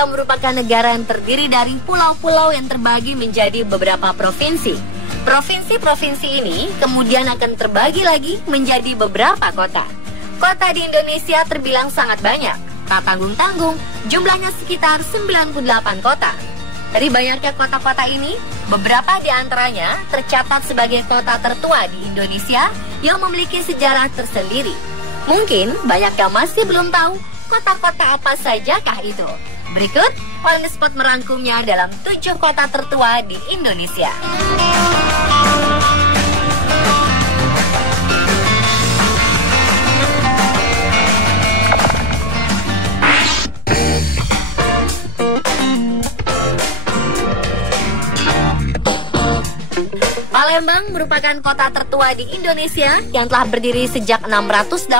Indonesia merupakan negara yang terdiri dari pulau-pulau yang terbagi menjadi beberapa provinsi. Provinsi-provinsi ini kemudian akan terbagi lagi menjadi beberapa kota. Kota di Indonesia terbilang sangat banyak, tak tanggung-tanggung, jumlahnya sekitar 98 kota. Dari banyaknya kota-kota ini, beberapa di antaranya tercatat sebagai kota tertua di Indonesia yang memiliki sejarah tersendiri. Mungkin banyak yang masih belum tahu kota-kota apa sajakah itu. Berikut, On The Spot merangkumnya dalam 7 kota tertua di Indonesia. Palembang merupakan kota tertua di Indonesia yang telah berdiri sejak 683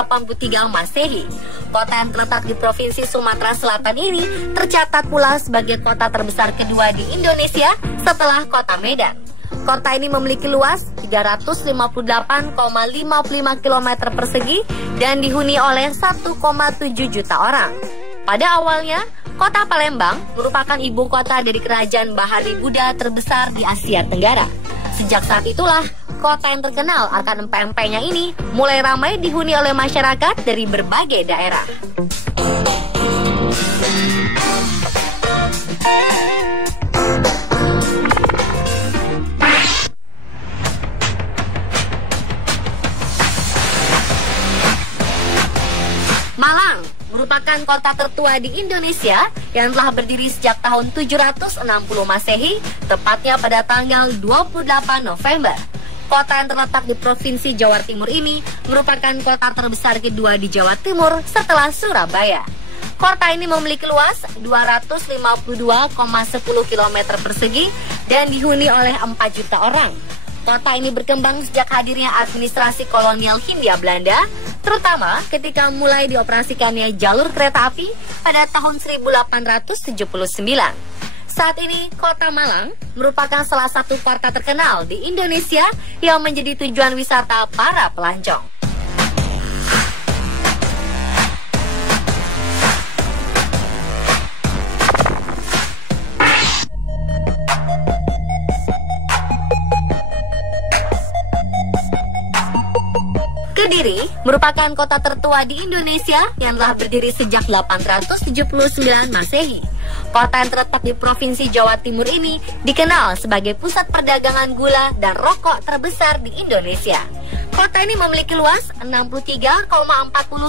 Masehi. Kota yang terletak di Provinsi Sumatera Selatan ini tercatat pula sebagai kota terbesar kedua di Indonesia setelah kota Medan. Kota ini memiliki luas 358,55 km persegi dan dihuni oleh 1,7 juta orang. Pada awalnya, kota Palembang merupakan ibu kota dari kerajaan Bahari Buddha terbesar di Asia Tenggara. Sejak saat itulah, kota yang terkenal akan empek-empeknya ini mulai ramai dihuni oleh masyarakat dari berbagai daerah. Malang merupakan kota tertua di Indonesia yang telah berdiri sejak tahun 760 Masehi, tepatnya pada tanggal 28 November. Kota yang terletak di Provinsi Jawa Timur ini merupakan kota terbesar kedua di Jawa Timur setelah Surabaya. Kota ini memiliki luas 252,10 km persegi dan dihuni oleh 4 juta orang. Kota ini berkembang sejak hadirnya administrasi kolonial Hindia Belanda, terutama ketika mulai dioperasikannya jalur kereta api pada tahun 1879. Saat ini, Kota Malang merupakan salah satu kota terkenal di Indonesia yang menjadi tujuan wisata para pelancong. Kediri merupakan kota tertua di Indonesia yang telah berdiri sejak 879 Masehi. Kota yang terletak di Provinsi Jawa Timur ini dikenal sebagai pusat perdagangan gula dan rokok terbesar di Indonesia. Kota ini memiliki luas 63,40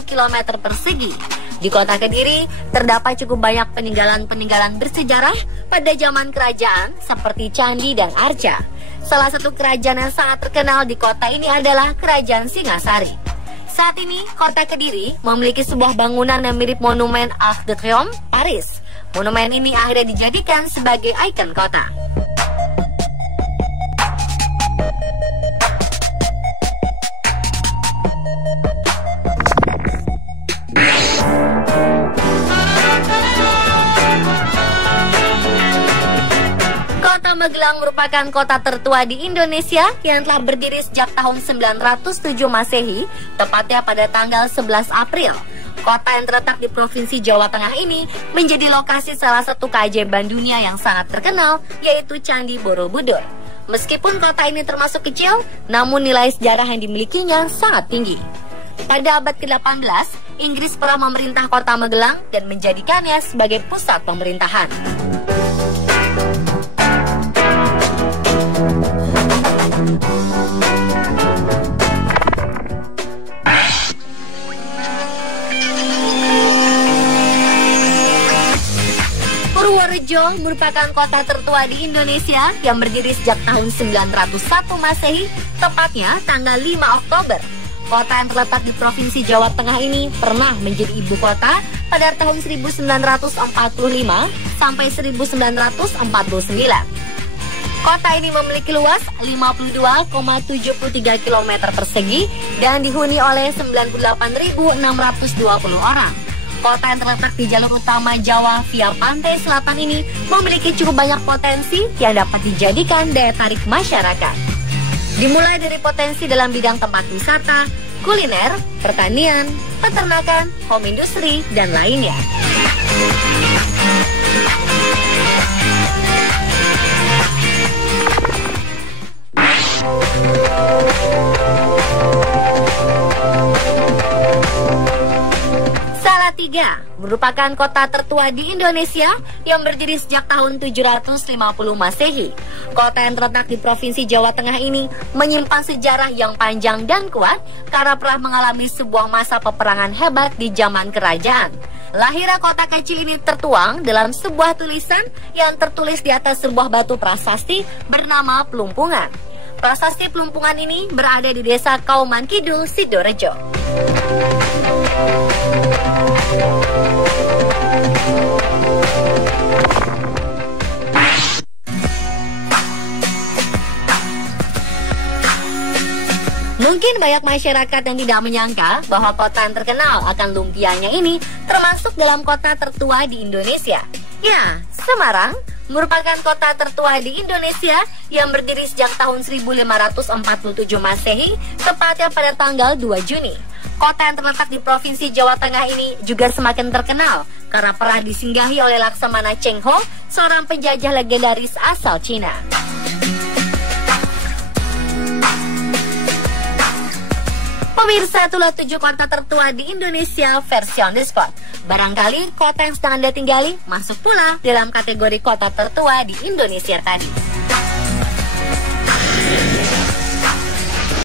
km persegi. Di kota Kediri terdapat cukup banyak peninggalan-peninggalan bersejarah pada zaman kerajaan seperti Candi dan Arca. Salah satu kerajaan yang sangat terkenal di kota ini adalah Kerajaan Singasari. Saat ini, kota Kediri memiliki sebuah bangunan yang mirip monumen Arc de Triomphe, Paris. Monumen ini akhirnya dijadikan sebagai ikon kota. Magelang merupakan kota tertua di Indonesia yang telah berdiri sejak tahun 907 Masehi, tepatnya pada tanggal 11 April. Kota yang terletak di Provinsi Jawa Tengah ini menjadi lokasi salah satu keajaiban dunia yang sangat terkenal, yaitu Candi Borobudur. Meskipun kota ini termasuk kecil, namun nilai sejarah yang dimilikinya sangat tinggi. Pada abad ke-18, Inggris pernah memerintah kota Magelang dan menjadikannya sebagai pusat pemerintahan. Purworejo merupakan kota tertua di Indonesia yang berdiri sejak tahun 901 Masehi, tepatnya tanggal 5 Oktober. Kota yang terletak di Provinsi Jawa Tengah ini pernah menjadi ibu kota pada tahun 1945 sampai 1949. Kota ini memiliki luas 52,73 km persegi dan dihuni oleh 98.620 orang. Kota yang terletak di jalur utama Jawa via pantai selatan ini memiliki cukup banyak potensi yang dapat dijadikan daya tarik masyarakat. Dimulai dari potensi dalam bidang tempat wisata, kuliner, pertanian, peternakan, home industry, dan lainnya. merupakan kota tertua di Indonesia yang berdiri sejak tahun 750 Masehi. Kota yang terletak di Provinsi Jawa Tengah ini menyimpan sejarah yang panjang dan kuat karena pernah mengalami sebuah masa peperangan hebat di zaman kerajaan. Lahirnya kota kecil ini tertuang dalam sebuah tulisan yang tertulis di atas sebuah batu prasasti bernama Pelumpungan. Prasasti Pelumpungan ini berada di desa Kauman Kidul, Sidorejo. Mungkin banyak masyarakat yang tidak menyangka bahwa kota yang terkenal akan lumpianya ini termasuk dalam kota tertua di Indonesia. Ya, Semarang merupakan kota tertua di Indonesia yang berdiri sejak tahun 1547 Masehi, tepatnya pada tanggal 2 Juni. Kota yang terletak di Provinsi Jawa Tengah ini juga semakin terkenal karena pernah disinggahi oleh Laksamana Cheng Ho, seorang penjajah legendaris asal Cina. Pemirsa, itulah 7 kota tertua di Indonesia versi On The Spot. Barangkali kota yang sedang Anda tinggali masuk pula dalam kategori kota tertua di Indonesia tadi.